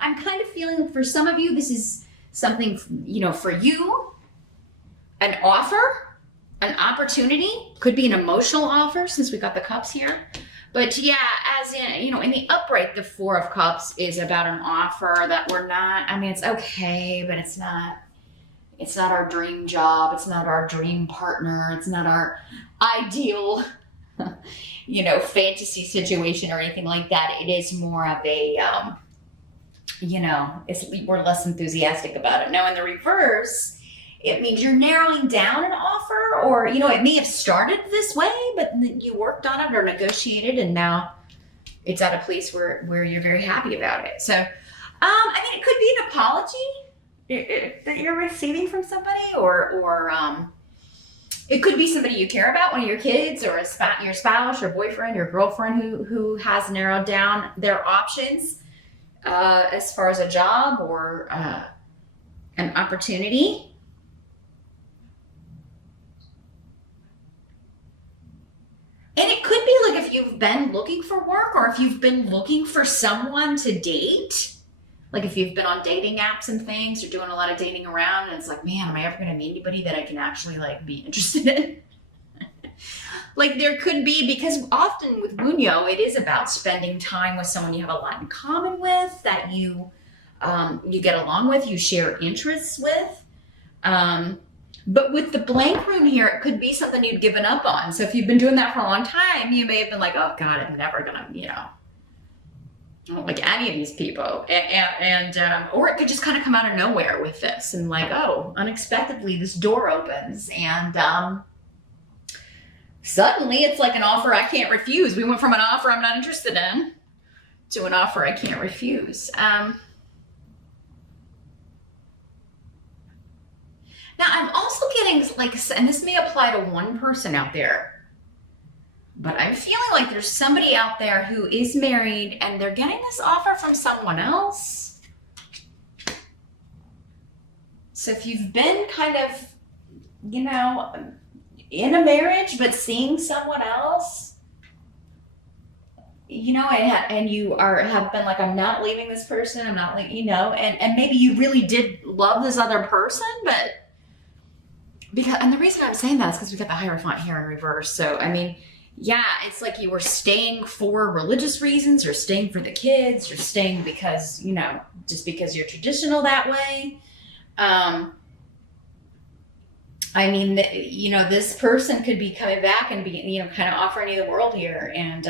I'm kind of feeling for some of you, this is something, you know, for you, an offer, an opportunity, could be an emotional offer since we got the cups here. But yeah, as in, you know, in the upright, the Four of Cups is about an offer that we're not, I mean, it's okay, but it's not our dream job. It's not our dream partner. It's not our ideal, you know, fantasy situation or anything like that. It is more of a, you know, we're less enthusiastic about it. Now in the reverse, it means you're narrowing down an offer, or, you know, it may have started this way, but you worked on it or negotiated, and now it's at a place where you're very happy about it. So, I mean, it could be an apology that you're receiving from somebody, or it could be somebody you care about, one of your kids, or your spouse, or boyfriend, or girlfriend who has narrowed down their options as far as a job or an opportunity. And it could be like if you've been looking for work, or if you've been looking for someone to date, like if you've been on dating apps and things, or doing a lot of dating around, and it's like, man, am I ever going to meet anybody that I can actually like be interested in? Like there could be, because often with Bunyo, it is about spending time with someone you have a lot in common with, that you get along with, you share interests with. But with the blank rune here, it could be something you'd given up on. So if you've been doing that for a long time, you may have been like, oh God, I'm never gonna, you know, I don't like any of these people. Or it could just kind of come out of nowhere with this, and like, oh, unexpectedly this door opens, and suddenly it's like an offer I can't refuse. We went from an offer I'm not interested in to an offer I can't refuse. Now, I'm also getting, like, and this may apply to one person out there, but I'm feeling like there's somebody out there who is married and they're getting this offer from someone else. So if you've been kind of, you know, in a marriage but seeing someone else, you know, and you have been like, I'm not leaving this person, I'm not leaving, you know, and maybe you really did love this other person, but and the reason I'm saying that is because we got the Hierophant here in reverse. So, I mean, yeah, it's like you were staying for religious reasons, or staying for the kids, or staying because, you know, just because you're traditional that way. I mean, you know, this person could be coming back and be, you know, kind of offering you the world here, and,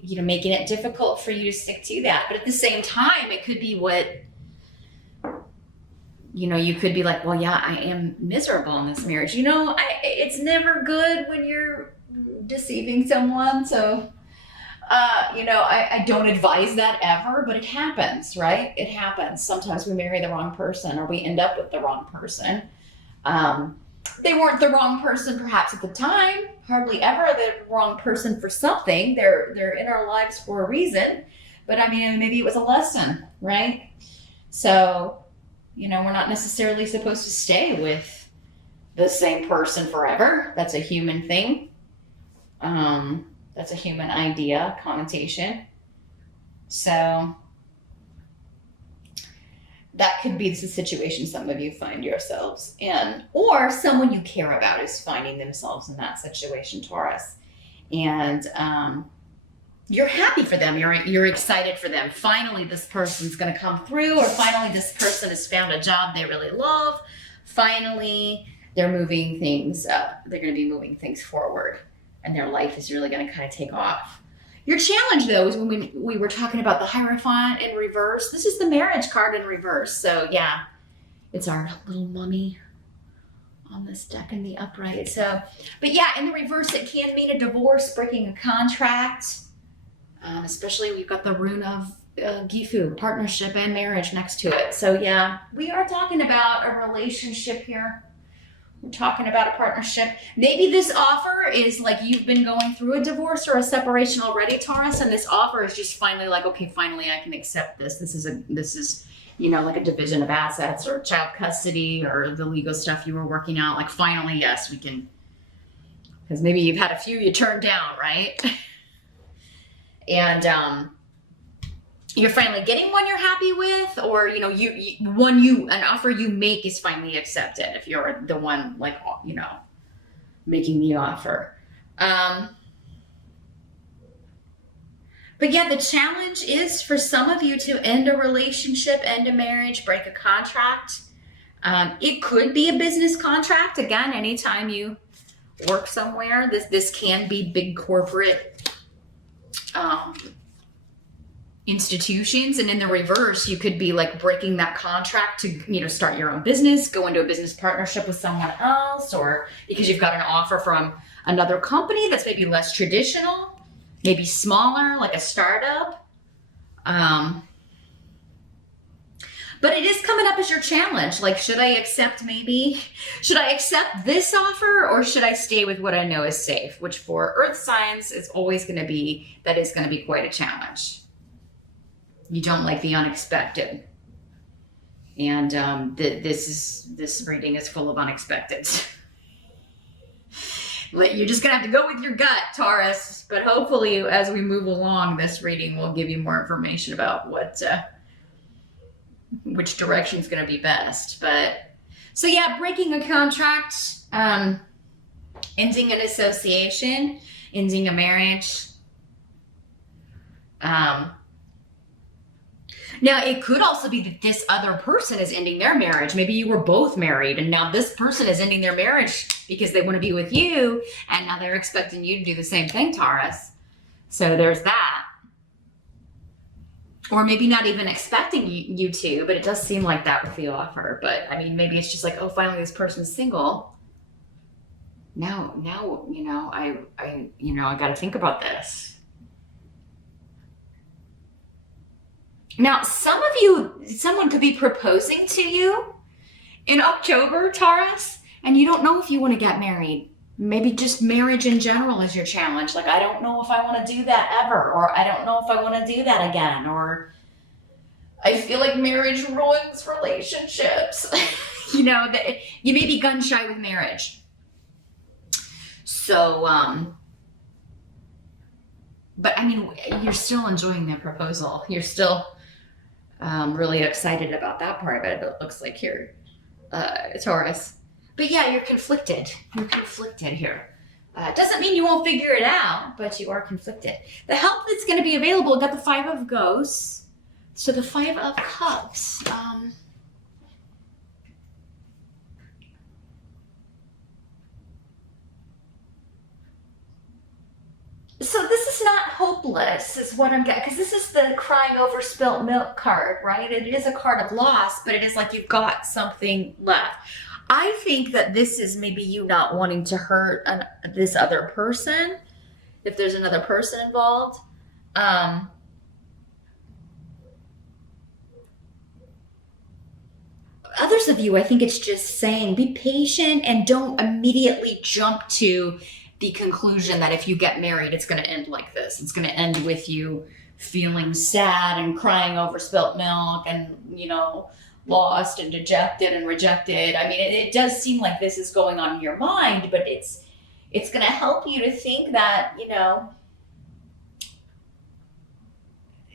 you know, making it difficult for you to stick to that. But at the same time, it could be what, you know, you could be like, well, yeah, I am miserable in this marriage. You know, it's never good when you're deceiving someone. So, you know, I don't advise that ever, but it happens, right? It happens. Sometimes we marry the wrong person, or we end up with the wrong person. They weren't the wrong person perhaps at the time, hardly ever the wrong person for something. They're in our lives for a reason, but I mean, maybe it was a lesson, right? So, you know, we're not necessarily supposed to stay with the same person forever. That's a human thing. That's a human idea, connotation. So that could be the situation some of you find yourselves in, or someone you care about is finding themselves in that situation, Taurus. And you're happy for them. You're excited for them. Finally, this person's going to come through, or finally this person has found a job they really love. Finally, they're moving things up. They're going to be moving things forward, and their life is really going to kind of take off. Your challenge, though, is when we were talking about the Hierophant in reverse. This is the marriage card in reverse. So, yeah, it's our little mummy on this deck in the upright. So, but yeah, in the reverse, it can mean a divorce, breaking a contract. Especially we've got the rune of Gifu, partnership and marriage next to it. So yeah, we are talking about a relationship here. We're talking about a partnership. Maybe this offer is like you've been going through a divorce or a separation already, Taurus, and this offer is just finally like, okay, finally I can accept this. This is, you know, like a division of assets or child custody or the legal stuff you were working out. Like finally, yes, we can, because maybe you've had a few you turned down, right? And you're finally getting one you're happy with, or an offer you make is finally accepted if you're the one, like, making the offer. But yeah, the challenge is for some of you to end a relationship, end a marriage, break a contract. It could be a business contract. Again, anytime you work somewhere, this can be big corporate institutions. And in the reverse, you could be like breaking that contract to, start your own business, go into a business partnership with someone else, or because you've got an offer from another company that's maybe less traditional, maybe smaller, like a startup. But it is coming up as your challenge. Like, should I accept this offer, or should I stay with what I know is safe? Which for earth signs is always going to be quite a challenge. You don't like the unexpected. And this reading is full of unexpecteds. You're just going to have to go with your gut, Taurus. But hopefully, as we move along, this reading will give you more information about which direction is going to be best. So yeah, breaking a contract, ending an association, ending a marriage. Now, it could also be that this other person is ending their marriage. Maybe you were both married, and now this person is ending their marriage because they want to be with you, and now they're expecting you to do the same thing, Taurus. So there's that. Or maybe not even expecting you to, but it does seem like that with the offer. But I mean, maybe it's just like, oh, finally this person's single. Now, I got to think about this. Now, someone could be proposing to you in October, Taurus, and you don't know if you want to get married. Maybe just marriage in general is your challenge. Like, I don't know if I want to do that ever, or I don't know if I want to do that again, or I feel like marriage ruins relationships. That you may be gun shy with marriage. So, but I mean, you're still enjoying the proposal. You're still really excited about that part of it. It looks like here, Taurus. But yeah, you're conflicted. You're conflicted here. Doesn't mean you won't figure it out, but you are conflicted. The help that's going to be available, got the 5 of Ghosts. So the 5 of Cups. So this is not hopeless, is what I'm getting, because this is the crying over spilt milk card, right? It is a card of loss, but it is like you've got something left. I think that this is maybe you not wanting to hurt this other person, if there's another person involved. Others of you, I think it's just saying, be patient and don't immediately jump to the conclusion that if you get married, it's going to end like this. It's going to end with you feeling sad and crying over spilt milk and, lost and dejected and rejected. I mean, it does seem like this is going on in your mind, but it's going to help you to think that,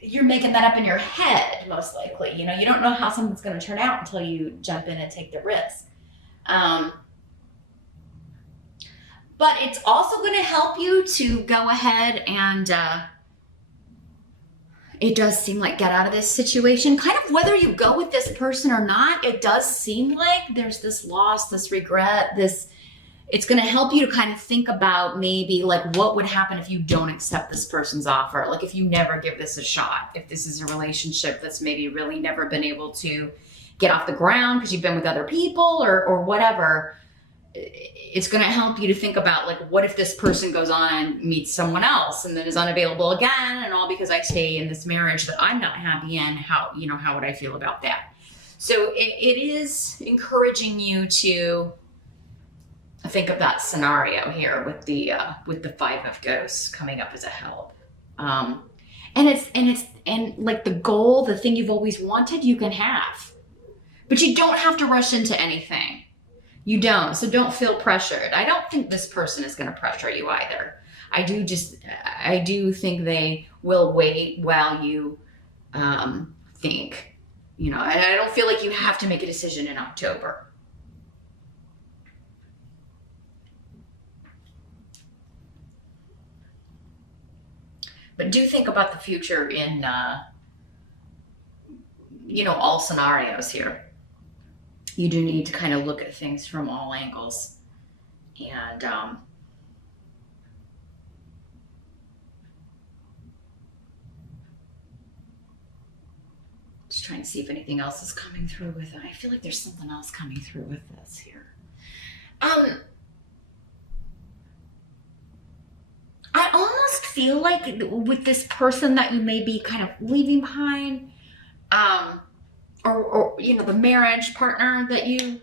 you're making that up in your head, most likely. You don't know how something's going to turn out until you jump in and take the risk. But it's also going to help you to go ahead and it does seem like get out of this situation. Kind of whether you go with this person or not, it does seem like there's this loss, this regret, it's going to help you to kind of think about maybe like what would happen if you don't accept this person's offer. Like if you never give this a shot, if this is a relationship that's maybe really never been able to get off the ground because you've been with other people or whatever. It's going to help you to think about like, what if this person goes on and meets someone else and then is unavailable again, and all because I stay in this marriage that I'm not happy in? How would I feel about that? So it is encouraging you to think of that scenario here with the 5 of Ghosts coming up as a help. And like the goal, the thing you've always wanted, you can have, but you don't have to rush into anything. You don't. So don't feel pressured. I don't think this person is going to pressure you either. I do think they will wait while you think, and I don't feel like you have to make a decision in October. But do think about the future in, all scenarios here. You do need to kind of look at things from all angles. And just trying to see if anything else is coming through with it. I feel like there's something else coming through with this here. I almost feel like with this person that you may be kind of leaving behind, or the marriage partner that you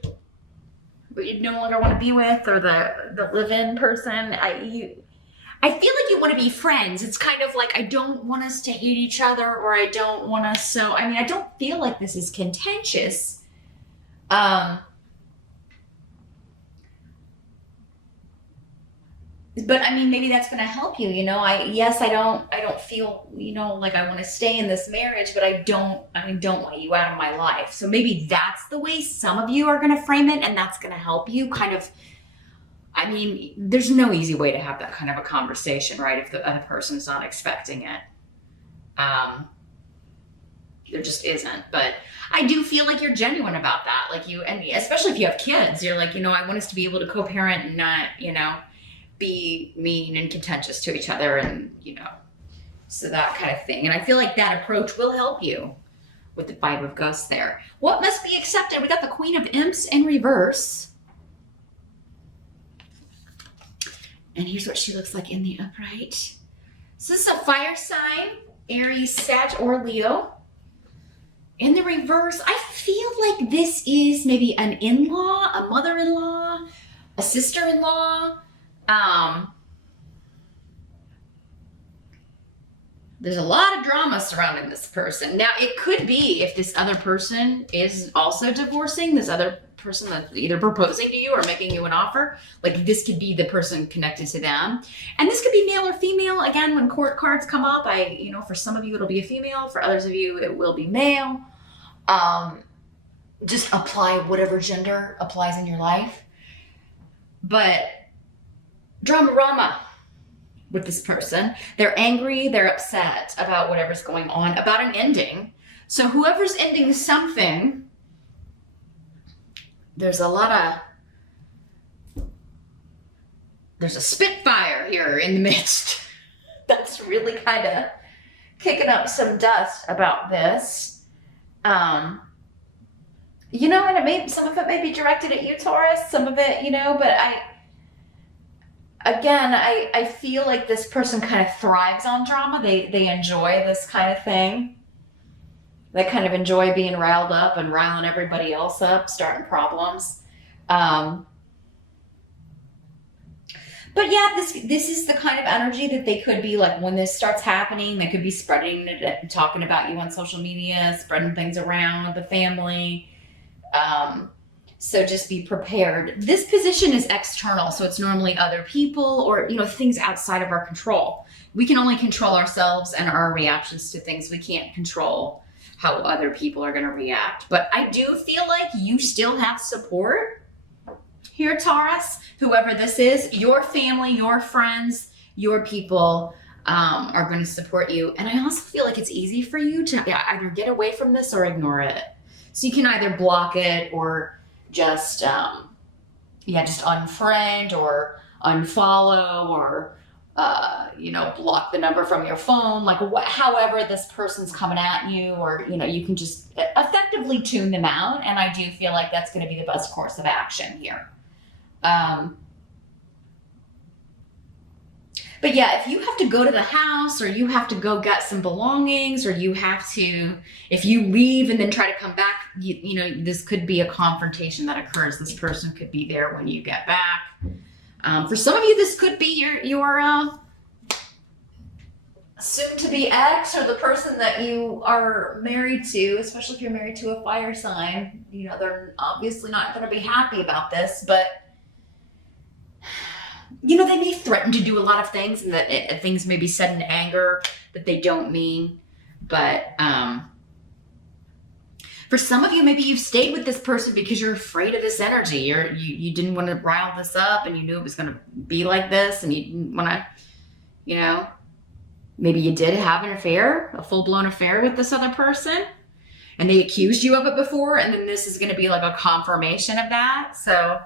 no longer want to be with, or the live-in person, I feel like you want to be friends. It's kind of like, I don't want us to hate each other, or I don't want us, so, I don't feel like this is contentious. But maybe that's going to help you. I don't feel, like I want to stay in this marriage, but I don't want you out of my life. So maybe that's the way some of you are going to frame it, and that's going to help you kind of, there's no easy way to have that kind of a conversation, right? If the other person's not expecting it. There just isn't. But I do feel like you're genuine about that. Like and especially if you have kids, you're like, I want us to be able to co-parent and not, be mean and contentious to each other, and so that kind of thing. And I feel like that approach will help you with the Five of Ghosts there. What must be accepted? We got the Queen of Imps in reverse, and here's what she looks like in the upright. So this is a fire sign, Aries, Sag, or Leo. In the reverse, I feel like this is maybe an in-law, a mother-in-law, a sister-in-law. There's a lot of drama surrounding this person. Now, it could be, if this other person is also divorcing, this other person that's either proposing to you or making you an offer, like this could be the person connected to them. And this could be male or female. Again, when court cards come up, for some of you, it'll be a female. For others of you, it will be male. Just apply whatever gender applies in your life. But drama with this person. They're angry, they're upset about whatever's going on, about an ending. So whoever's ending something, there's a spitfire here in the midst. That's really kind of kicking up some dust about this. And some of it may be directed at you, Taurus, some of it, but I feel like this person kind of thrives on drama. They enjoy this kind of thing. They kind of enjoy being riled up and riling everybody else up, starting problems. But yeah, this is the kind of energy that they could be like when this starts happening. They could be spreading it, talking about you on social media, spreading things around the family. So just be prepared. This position is external, so it's normally other people or, things outside of our control. We can only control ourselves and our reactions to things. We can't control how other people are going to react. But I do feel like you still have support here, Taurus. Whoever this is, your family, your friends, your people are going to support you. And I also feel like it's easy for you to either get away from this or ignore it. So you can either block it or just unfriend or unfollow or, block the number from your phone, however this person's coming at you, or, you can just effectively tune them out. And I do feel like that's going to be the best course of action here. But yeah, if you have to go to the house or you have to go get some belongings, or you have to, if you leave and then try to come back, this could be a confrontation that occurs. This person could be there when you get back. For some of you, this could be your soon-to-be ex, or the person that you are married to, especially if you're married to a fire sign. They're obviously not going to be happy about this, but they may threaten to do a lot of things, and that things may be said in anger that they don't mean. But for some of you, maybe you've stayed with this person because you're afraid of this energy. You didn't want to rile this up, and you knew it was going to be like this, and you didn't want to, you know, maybe you did have an affair, a full-blown affair with this other person, and they accused you of it before, and then this is going to be like a confirmation of that. So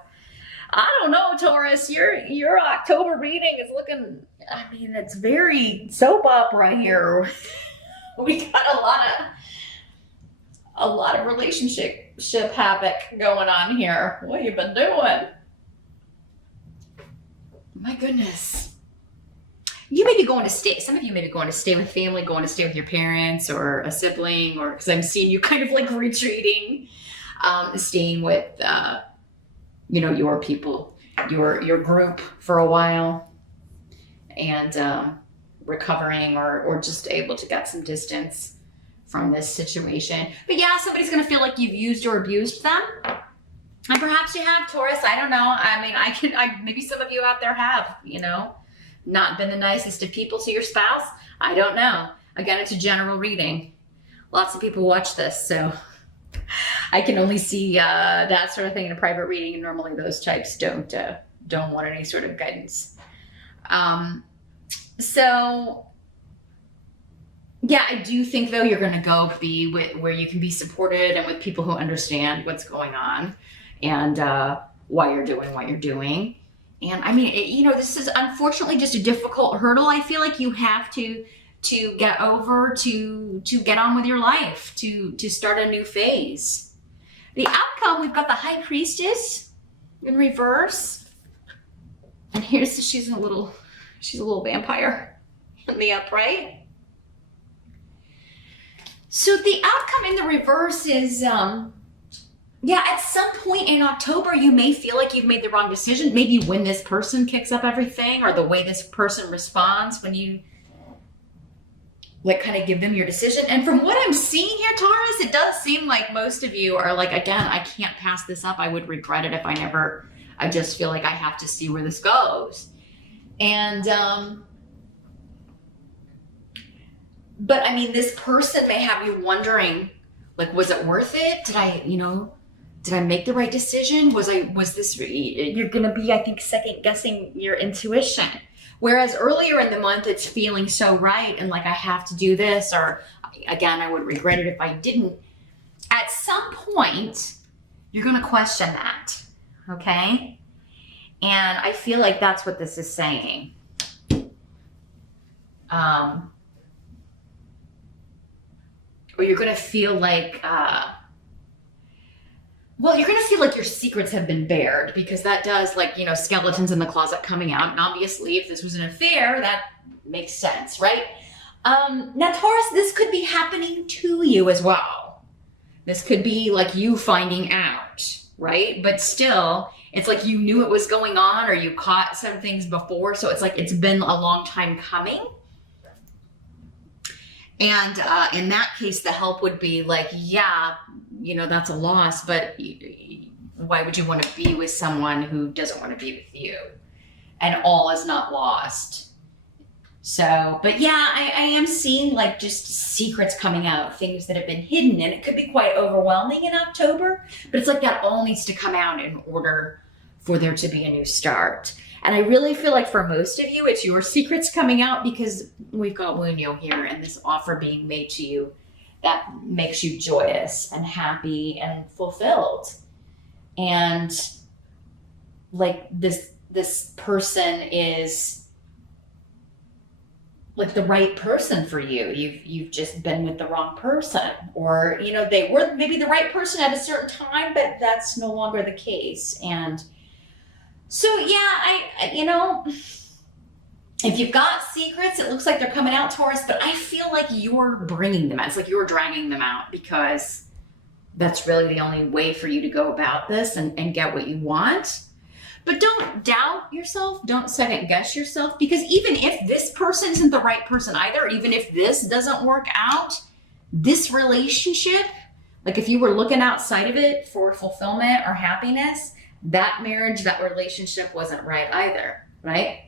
I don't know, Taurus, your October reading is looking, I mean, it's very soap opera here. We got a lot of relationship havoc going on here. What have you been doing? My goodness. You may be going to stay, some of you may be going to stay with family, going to stay with your parents or a sibling, or because I'm seeing you kind of like retreating, staying with, you know, your people, your group for a while, and recovering or just able to get some distance from this situation. But yeah, somebody's going to feel like you've used or abused them. And perhaps you have, Taurus. I don't know. I mean, maybe some of you out there have, you know, not been the nicest of people to your spouse. I don't know. Again, it's a general reading. Lots of people watch this, so I can only see that sort of thing in a private reading, and normally those types don't want any sort of guidance. So yeah, I do think though you're going to go be where you can be supported and with people who understand what's going on and why you're doing what you're doing. And I mean, you know, this is unfortunately just a difficult hurdle. I feel like you have to get over, to get on with your life, to start a new phase. The outcome, we've got the High Priestess in reverse. And she's a little vampire in the upright. So the outcome in the reverse is, yeah, at some point in October, you may feel like you've made the wrong decision. Maybe when this person kicks up everything, or the way this person responds when you like kind of give them your decision. And from what I'm seeing here, Taurus, it does seem like most of you are like, again, I can't pass this up. I would regret it if I just feel like I have to see where this goes. And, but I mean, this person may have you wondering, like, was it worth it? Did I make the right decision? You're going to be, I think, second guessing your intuition. Whereas earlier in the month, it's feeling so right. And like, I have to do this, or again, I would regret it if I didn't. At some point, you're going to question that. Okay. And I feel like that's what this is saying. Or you're going to feel like, well, you're going to feel like your secrets have been bared, because that does, like, you know, skeletons in the closet coming out. And obviously, if this was an affair, that makes sense, right? Now, Taurus, this could be happening to you as well. This could be like you finding out, right? But still, it's like you knew it was going on, or you caught some things before. So it's like it's been a long time coming. And in that case, the help would be like, yeah, you know, that's a loss, but why would you want to be with someone who doesn't want to be with you? And all is not lost. So, but yeah, I am seeing like just secrets coming out, things that have been hidden, and it could be quite overwhelming in October, but it's like that all needs to come out in order for there to be a new start. And I really feel like for most of you, it's your secrets coming out, because we've got Wunyo here and this offer being made to you that makes you joyous and happy and fulfilled. And like this person is like the right person for you. You've just been with the wrong person, or, you know, they were maybe the right person at a certain time, but that's no longer the case. And so, yeah, you know, if you've got secrets, it looks like they're coming out, Taurus, but I feel like you're bringing them out. It's like you're dragging them out, because that's really the only way for you to go about this and get what you want. But don't doubt yourself. Don't second guess yourself, because even if this person isn't the right person either, even if this doesn't work out, this relationship, like if you were looking outside of it for fulfillment or happiness, that marriage, that relationship wasn't right either, right?